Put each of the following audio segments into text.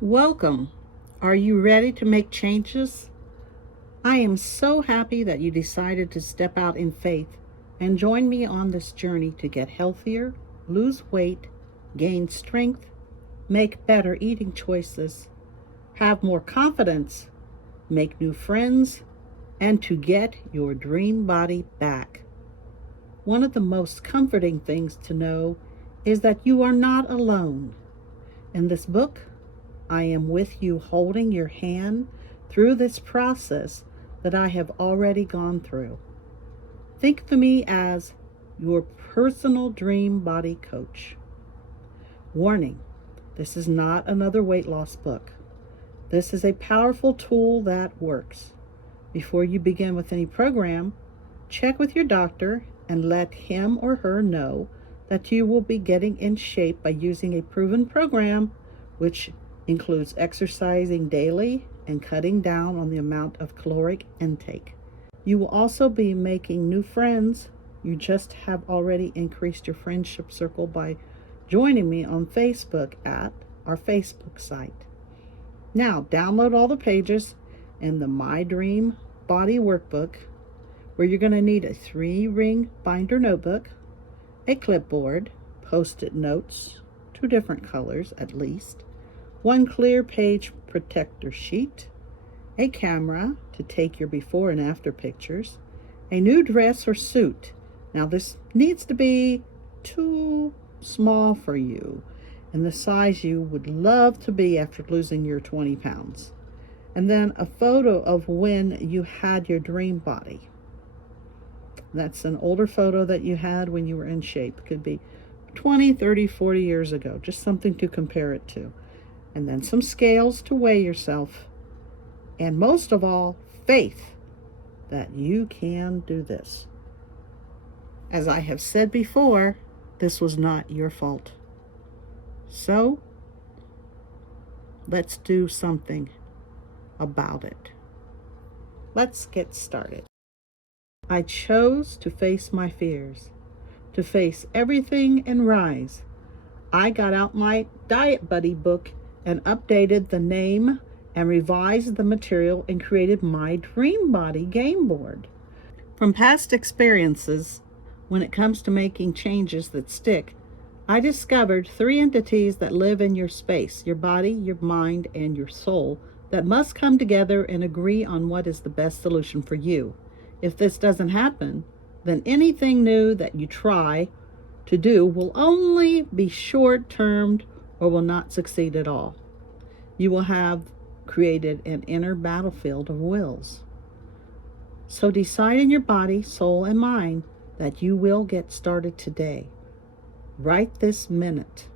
Welcome. Are you ready to make changes? I am so happy that you decided to step out in faith and join me on this journey to get healthier, lose weight, gain strength, make better eating choices, have more confidence, make new friends, and to get your dream body back. One of the most comforting things to know is that you are not alone. In this book, I am with you holding your hand through this process that I have already gone through. Think of me as your personal dream body coach. Warning, this is not another weight loss book. This is a powerful tool that works. Before you begin with any program, check with your doctor and let him or her know that you will be getting in shape by using a proven program which includes exercising daily and cutting down on the amount of caloric intake. You will also be making new friends. You just have already increased your friendship circle by joining me on Facebook at our Facebook site. Now, download all the pages in the My Dream Body Workbook, where you're going to need a 3-ring binder notebook, a clipboard, post-it notes, 2 different colors at least, 1 clear page protector sheet, a camera to take your before and after pictures, a new dress or suit. Now this needs to be too small for you and the size you would love to be after losing your 20 pounds. And then a photo of when you had your dream body. That's an older photo that you had when you were in shape. It could be 20, 30, 40 years ago, just something to compare it to. And then some scales to weigh yourself. And most of all, faith that you can do this. As I have said before, this was not your fault. So, let's do something about it. Let's get started. I chose to face my fears, to face everything and rise. I got out my Diet Buddy book and updated the name and revised the material and created my Dream Body game board. From past experiences, when it comes to making changes that stick, I discovered 3 entities that live in your space, your body, your mind, and your soul, that must come together and agree on what is the best solution for you. If this doesn't happen, then anything new that you try to do will only be short-termed or will not succeed at all. You will have created an inner battlefield of wills. So decide in your body, soul, and mind that you will get started today, right this minute.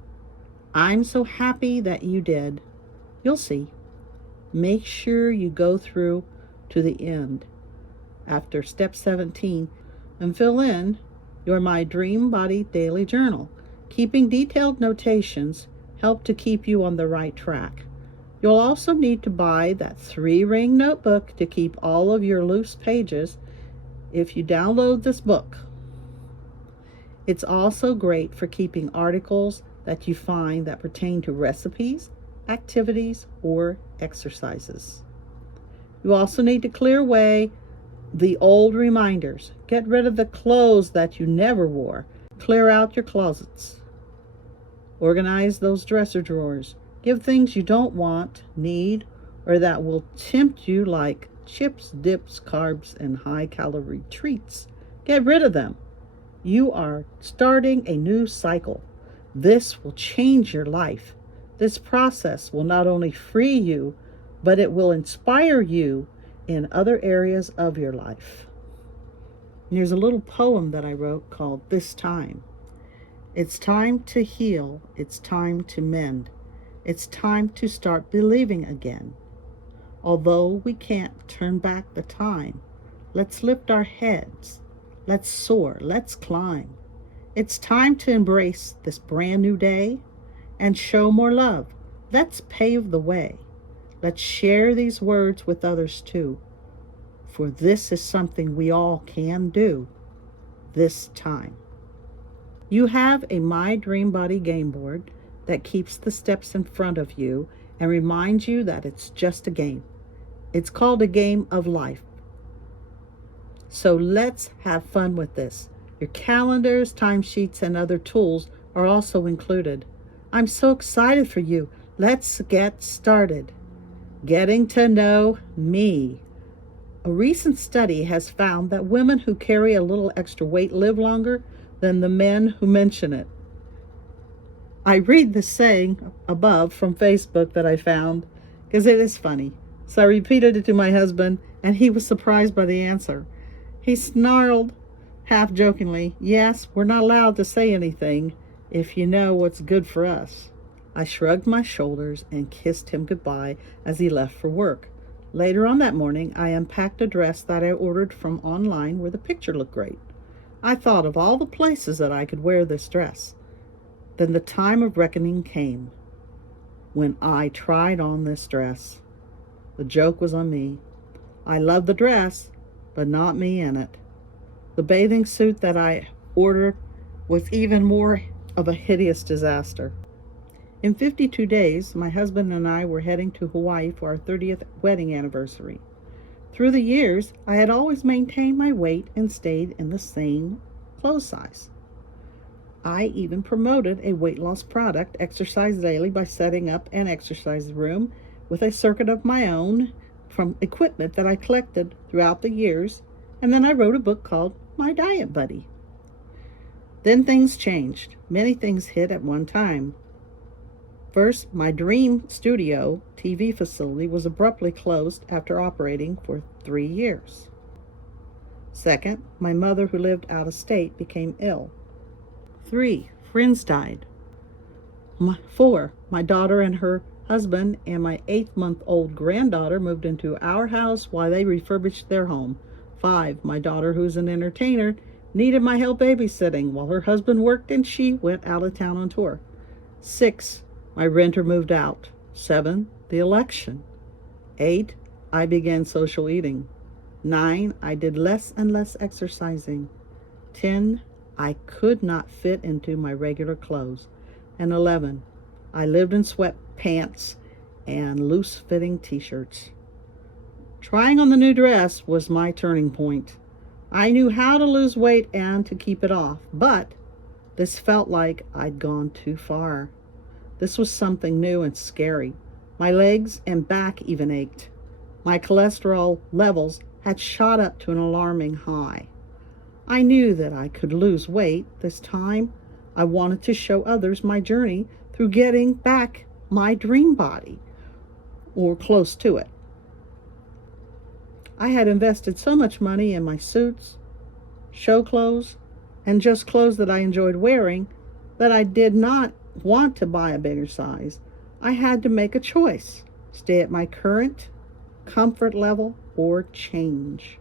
I'm so happy that you did. You'll see. Make sure you go through to the end after step 17 and fill in your My Dream Body Daily Journal. Keeping detailed notations help to keep you on the right track. You'll also need to buy that 3-ring notebook to keep all of your loose pages if you download this book. It's also great for keeping articles that you find that pertain to recipes, activities, or exercises. You also need to clear away the old reminders. Get rid of the clothes that you never wore. Clear out your closets. Organize those dresser drawers. Give things you don't want, need, or that will tempt you, like chips, dips, carbs, and high-calorie treats. Get rid of them. You are starting a new cycle. This will change your life. This process will not only free you, but it will inspire you in other areas of your life. And there's a little poem that I wrote called This Time. It's time to heal. It's time to mend. It's time to start believing again. Although we can't turn back the time, let's lift our heads. Let's soar. Let's climb. It's time to embrace this brand new day and show more love. Let's pave the way. Let's share these words with others too, for this is something we all can do this time. You have a My Dream Body game board that keeps the steps in front of you and remind you that it's just a game. It's called a game of life. So let's have fun with this. Your calendars, timesheets, and other tools are also included. I'm so excited for you. Let's get started. Getting to know me. A recent study has found that women who carry a little extra weight live longer than the men who mention it. I read the saying above from Facebook that I found because it is funny. So I repeated it to my husband, and he was surprised by the answer. He snarled, half jokingly, "Yes, we're not allowed to say anything if you know what's good for us." I shrugged my shoulders and kissed him goodbye as he left for work. Later on that morning, I unpacked a dress that I ordered from online where the picture looked great. I thought of all the places that I could wear this dress. Then the time of reckoning came when I tried on this dress. The joke was on me. I loved the dress, but not me in it. The bathing suit that I ordered was even more of a hideous disaster. In 52 days, my husband and I were heading to Hawaii for our 30th wedding anniversary. Through the years, I had always maintained my weight and stayed in the same clothes size. I even promoted a weight loss product, Exercise Daily, by setting up an exercise room with a circuit of my own from equipment that I collected throughout the years, and then I wrote a book called My Diet Buddy. Then things changed. Many things hit at one time. First, my dream studio TV facility was abruptly closed after operating for 3 years. Second, my mother, who lived out of state, became ill. 3, friends died. 4, my daughter and her husband and my 8-month-old granddaughter moved into our house while they refurbished their home. 5, my daughter, who's an entertainer, needed my help babysitting while her husband worked and she went out of town on tour. 6, my renter moved out. 7, the election. 8, I began social eating. 9, I did less and less exercising. 10, I could not fit into my regular clothes. And 11, I lived in sweatpants and loose-fitting t-shirts. Trying on the new dress was my turning point. I knew how to lose weight and to keep it off, but this felt like I'd gone too far. This was something new and scary. My legs and back even ached. My cholesterol levels had shot up to an alarming high. I knew that I could lose weight. This time, I wanted to show others my journey through getting back my dream body, or close to it. I had invested so much money in my suits, show clothes, and just clothes that I enjoyed wearing that I did not want to buy a bigger size. I had to make a choice: stay at my current comfort level or change.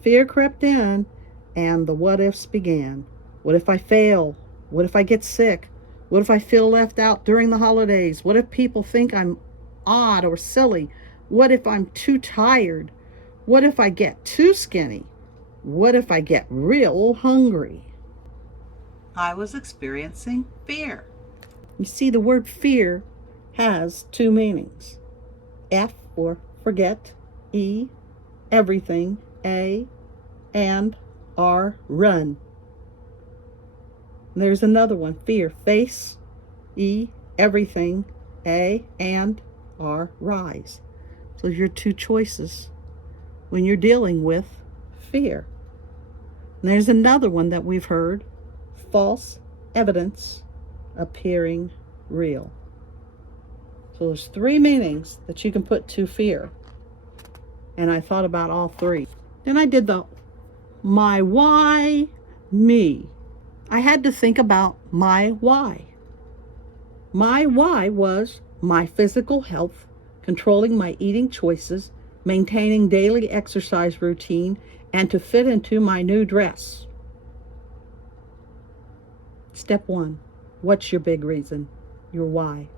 Fear crept in and the what ifs began. What if I fail? What if I get sick? What if I feel left out during the holidays? What if people think I'm odd or silly? What if I'm too tired? What if I get too skinny? What if I get real hungry? I was experiencing fear. You see, the word fear has 2 meanings. F for forget, E, everything, A, and R, run. And there's another one, fear, face, E, everything, A, and R, rise. So your 2 choices when you're dealing with fear. And there's another one that we've heard, false evidence appearing real. So there's 3 meanings that you can put to fear. And I thought about all 3. Then I did the my why me. I had to think about my why. My why was my physical health, controlling my eating choices, maintaining daily exercise routine, and to fit into my new dress. Step 1. What's your big reason? Your why.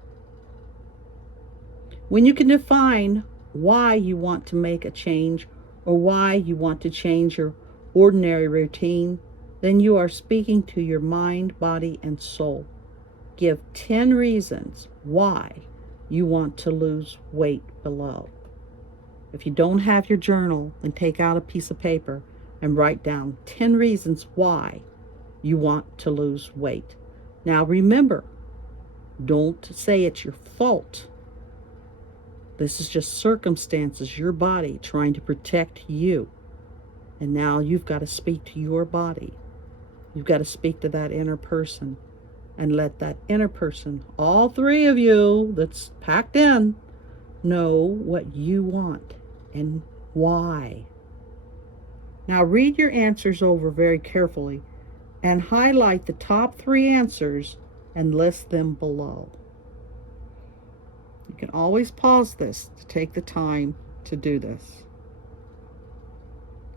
When you can define why you want to make a change or why you want to change your ordinary routine, then you are speaking to your mind, body, and soul. Give 10 reasons why you want to lose weight below. If you don't have your journal, then take out a piece of paper and write down 10 reasons why you want to lose weight. Now remember, don't say it's your fault. This is just circumstances, your body trying to protect you. And now you've got to speak to your body. You've got to speak to that inner person and let that inner person, all three of you that's packed in, know what you want and why. Now read your answers over very carefully and highlight the top 3 answers and list them below. You can always pause this to take the time to do this.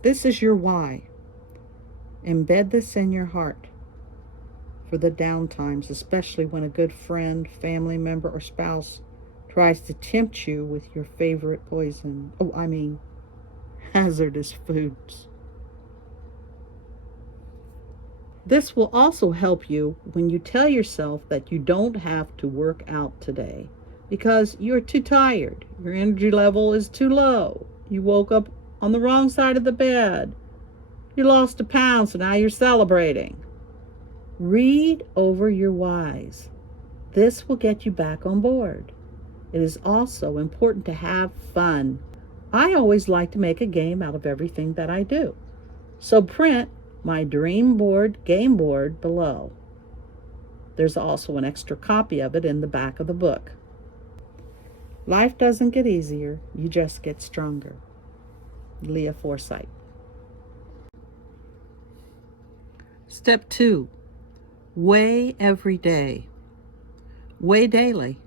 This is your why. Embed this in your heart for the down times, especially when a good friend, family member, or spouse tries to tempt you with your favorite poison. Hazardous foods. This will also help you when you tell yourself that you don't have to work out today because you're too tired, your energy level is too low, you woke up on the wrong side of the bed, you lost a pound, so now you're celebrating. Read over your whys. This will get you back on board. It is also important to have fun. I always like to make a game out of everything that I do. So print my dream board, game board below. There's also an extra copy of it in the back of the book. Life doesn't get easier, you just get stronger. Leah Forsythe. Step 2, weigh every day. Weigh daily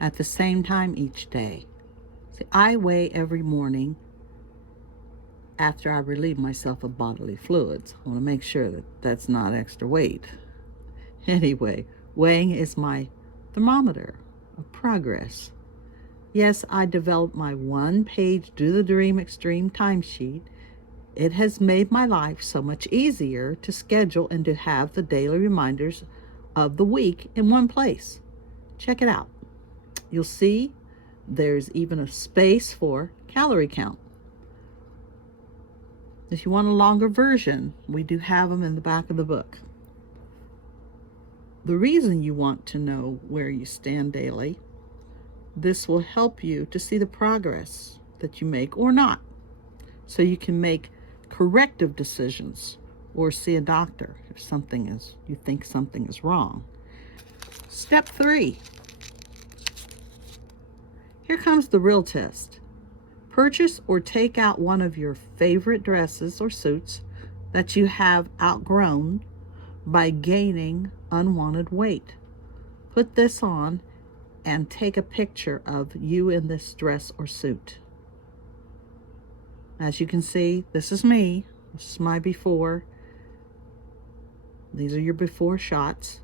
at the same time each day. See, I weigh every morning after I relieve myself of bodily fluids. I want to make sure that that's not extra weight. Anyway, weighing is my thermometer of progress. Yes, I developed my 1-page Do the Dream Extreme timesheet. It has made my life so much easier to schedule and to have the daily reminders of the week in one place. Check it out. You'll see there's even a space for calorie count. If you want a longer version, we do have them in the back of the book. The reason you want to know where you stand daily, this will help you to see the progress that you make or not, so you can make corrective decisions or see a doctor if you think something is wrong. Step 3. Here comes the real test. Purchase or take out one of your favorite dresses or suits that you have outgrown by gaining unwanted weight. Put this on and take a picture of you in this dress or suit. As you can see, this is me. This is my before. These are your before shots.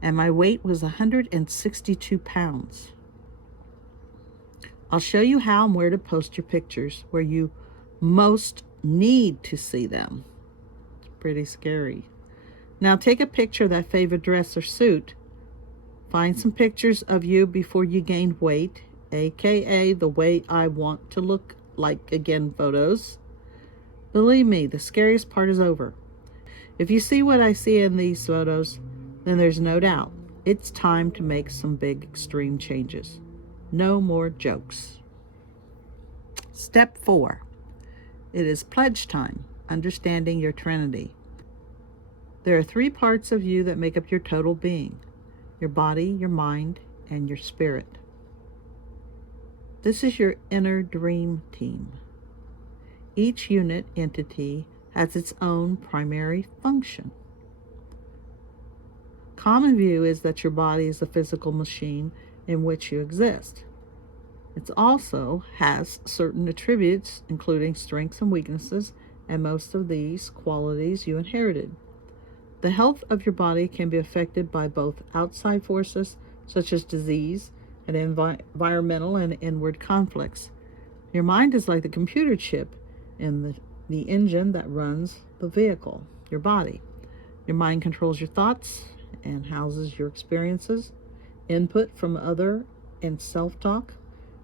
And my weight was 162 pounds. I'll show you how and where to post your pictures where you most need to see them. It's pretty scary. Now take a picture of that favorite dress or suit. Find some pictures of you before you gained weight, aka the way I want to look like again photos. Believe me, the scariest part is over. If you see what I see in these photos, then there's no doubt it's time to make some big extreme changes. No more jokes. Step 4. It is pledge time, understanding your Trinity. There are 3 parts of you that make up your total being: your body, your mind, and your spirit. This is your inner dream team. Each unit entity has its own primary function. Common view is that your body is a physical machine in which you exist. It also has certain attributes, including strengths and weaknesses, and most of these qualities you inherited. The health of your body can be affected by both outside forces, such as disease, and environmental and inward conflicts. Your mind is like the computer chip in the engine that runs the vehicle, your body. Your mind controls your thoughts and houses your experiences. Input from other and self-talk.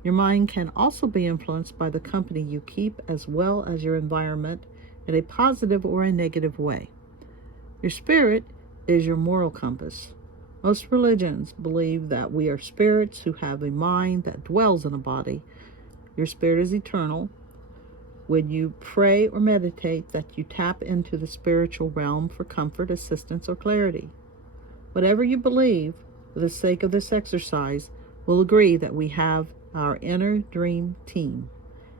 Your mind can also be influenced by the company you keep as well as your environment in a positive or a negative way. Your spirit is your moral compass. Most religions believe that we are spirits who have a mind that dwells in a body. Your spirit is eternal. When you pray or meditate, that you tap into the spiritual realm for comfort, assistance, or clarity. Whatever you believe, for the sake of this exercise, we'll agree that we have our inner dream team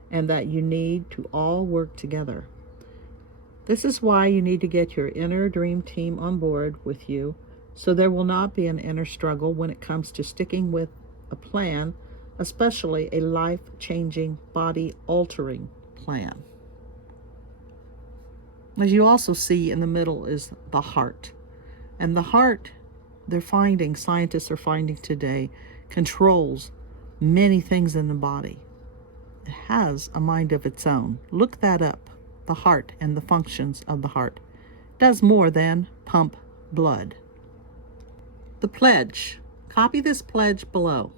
and that you need to all work together. This is why you need to get your inner dream team on board with you, so there will not be an inner struggle when it comes to sticking with a plan, especially a life-changing, body-altering plan. As you also see in the middle is the heart. And the heart, scientists are finding today, controls many things in the body. It has a mind of its own. Look that up. The heart and the functions of the heart. It does more than pump blood. The pledge. Copy this pledge below.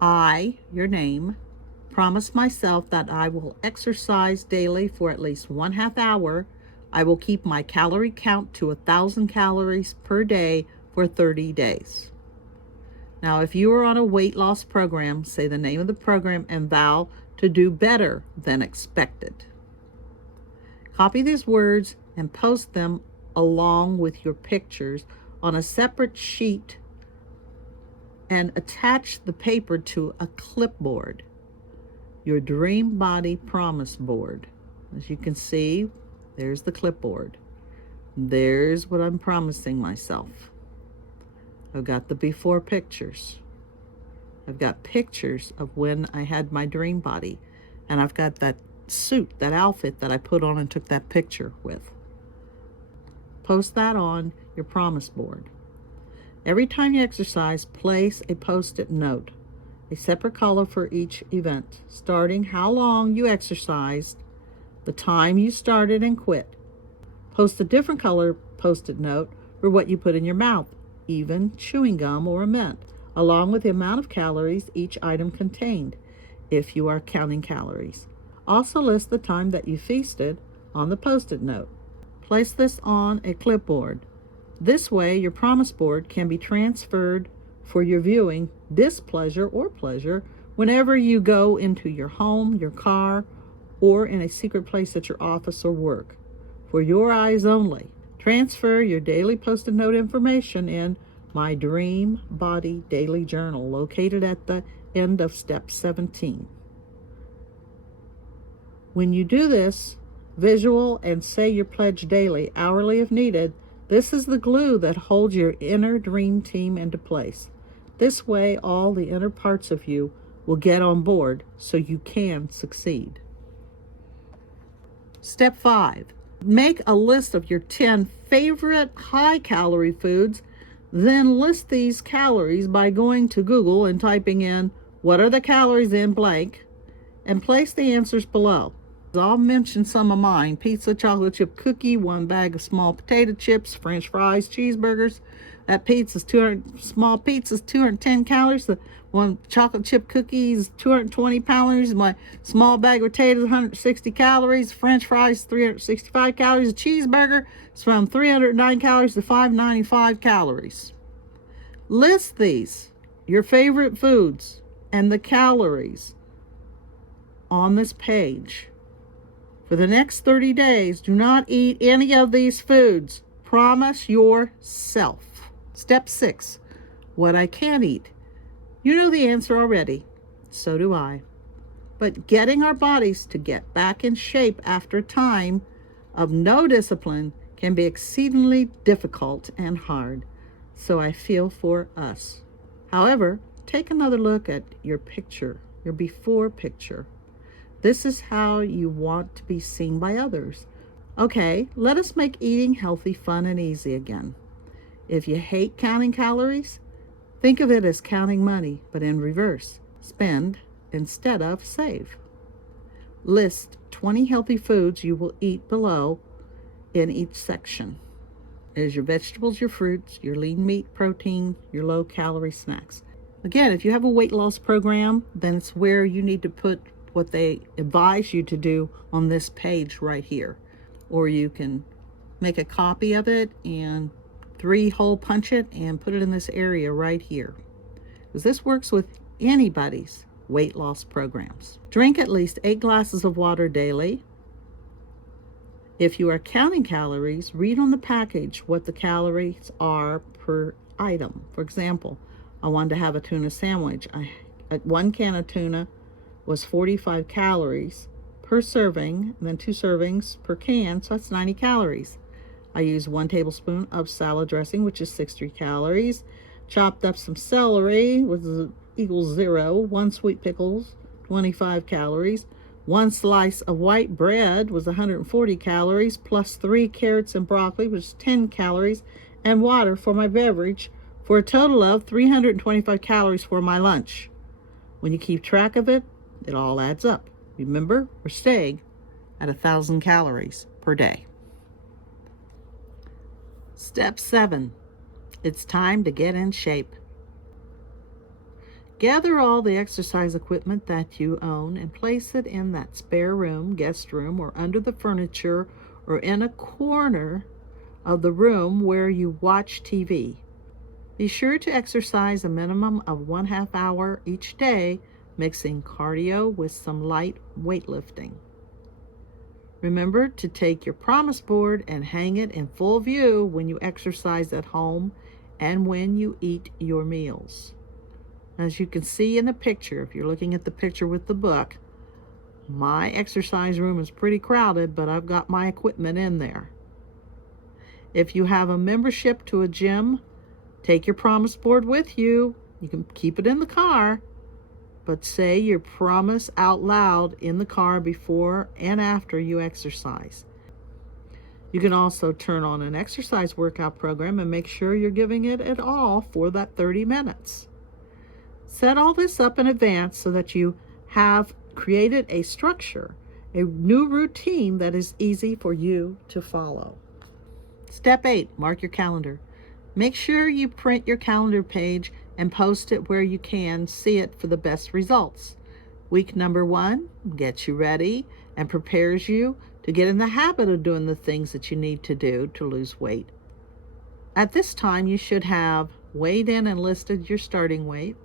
I, your name, promise myself that I will exercise daily for at least 1/2 hour. I will keep my calorie count to 1,000 calories per day for 30 days. Now, if you are on a weight loss program, say the name of the program and vow to do better than expected. Copy these words and post them along with your pictures on a separate sheet and attach the paper to a clipboard, your dream body promise board. As you can see, there's the clipboard. There's what I'm promising myself. I've got the before pictures. I've got pictures of when I had my dream body, and I've got that suit, that outfit that I put on and took that picture with. Post that on your promise board. Every time you exercise, place a post-it note, a separate color for each event, starting how long you exercised, the time you started and quit. Post a different color post-it note for what you put in your mouth, even chewing gum or a mint, along with the amount of calories each item contained, if you are counting calories. Also list the time that you feasted on the post-it note. Place this on a clipboard. This way, your promise board can be transferred for your viewing, displeasure or pleasure, whenever you go into your home, your car, or in a secret place at your office or work. For your eyes only. Transfer your daily post-it note information in My Dream Body Daily Journal, located at the end of step 17. When you do this, visual and say your pledge daily, hourly if needed, this is the glue that holds your inner dream team into place. This way, all the inner parts of you will get on board so you can succeed. Step 5. Make a list of your 10 favorite high-calorie foods, then list these calories by going to Google and typing in, "What are the calories in blank?" and place the answers below. I'll mention some of mine: pizza, chocolate chip cookie, 1 bag of small potato chips, French fries, cheeseburgers. That pizza's 200, small pizza's 210 calories. The 1 chocolate chip cookie is 220 calories. My small bag of potatoes, 160 calories. French fries, 365 calories. A cheeseburger is from 309 calories to 595 calories. List these, your favorite foods, and the calories on this page. For the next 30 days, do not eat any of these foods. Promise yourself. Step 6, what I can't eat. You know the answer already. So do I. But getting our bodies to get back in shape after time of no discipline can be exceedingly difficult and hard. So I feel for us. However, take another look at your picture, your before picture. This is how you want to be seen by others. Okay, let us make eating healthy fun and easy again. If you hate counting calories, think of it as counting money, but in reverse. Spend instead of save. List 20 healthy foods you will eat below in each section. There's your vegetables, your fruits, your lean meat, protein, your low-calorie snacks. Again, if you have a weight loss program, then it's where you need to put what they advise you to do on this page right here. Or you can make a copy of it and 3-hole punch it and put it in this area right here, because this works with anybody's weight loss programs. Drink at least 8 glasses of water daily. If you are counting calories, read on the package what the calories are per item. For example, I wanted to have a tuna sandwich. 1 can of tuna was 45 calories per serving, and then 2 servings per can, so that's 90 calories. I used 1 tablespoon of salad dressing, which is 63 calories. Chopped up some celery, which equals 0. 1 sweet pickles, 25 calories. 1 slice of white bread was 140 calories, plus 3 carrots and broccoli, which is 10 calories, and water for my beverage, for a total of 325 calories for my lunch. When you keep track of it, it all adds up. Remember, we're staying at 1,000 calories per day. Step 7. It's time to get in shape. Gather all the exercise equipment that you own and place it in that spare room, guest room, or under the furniture, or in a corner of the room where you watch TV. Be sure to exercise a minimum of 1/2 hour each day, mixing cardio with some light weightlifting. Remember to take your promise board and hang it in full view when you exercise at home and when you eat your meals. As you can see in the picture, if you're looking at the picture with the book, my exercise room is pretty crowded, but I've got my equipment in there. If you have a membership to a gym, take your promise board with you. You can keep it in the car, but say your promise out loud in the car before and after you exercise. You can also turn on an exercise workout program and make sure you're giving it at all for that 30 minutes. Set all this up in advance so that you have created a structure, a new routine that is easy for you to follow. Step 8, mark your calendar. Make sure you print your calendar page and post it where you can see it for the best results. Week number 1 gets you ready and prepares you to get in the habit of doing the things that you need to do to lose weight. At this time, you should have weighed in and listed your starting weight.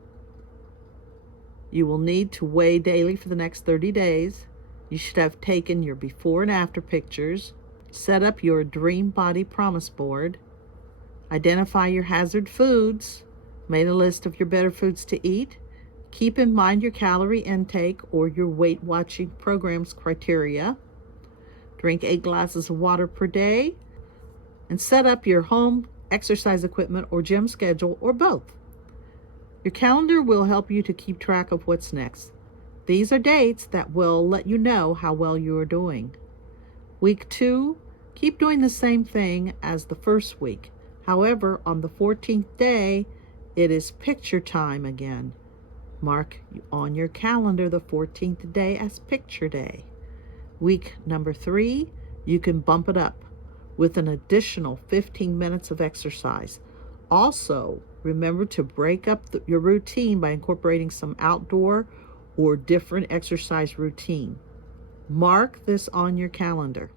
You will need to weigh daily for the next 30 days. You should have taken your before and after pictures, set up your dream body promise board, identify your hazard foods, made a list of your better foods to eat, keep in mind your calorie intake or your Weight Watching program's criteria, drink 8 glasses of water per day, and set up your home exercise equipment or gym schedule or both. Your calendar will help you to keep track of what's next. These are dates that will let you know how well you are doing. Week 2, keep doing the same thing as the first week. However, on the 14th day, it is picture time again. Mark on your calendar the 14th day as picture day. Week number 3, you can bump it up with an additional 15 minutes of exercise. Also, remember to break up your routine by incorporating some outdoor or different exercise routine. Mark this on your calendar.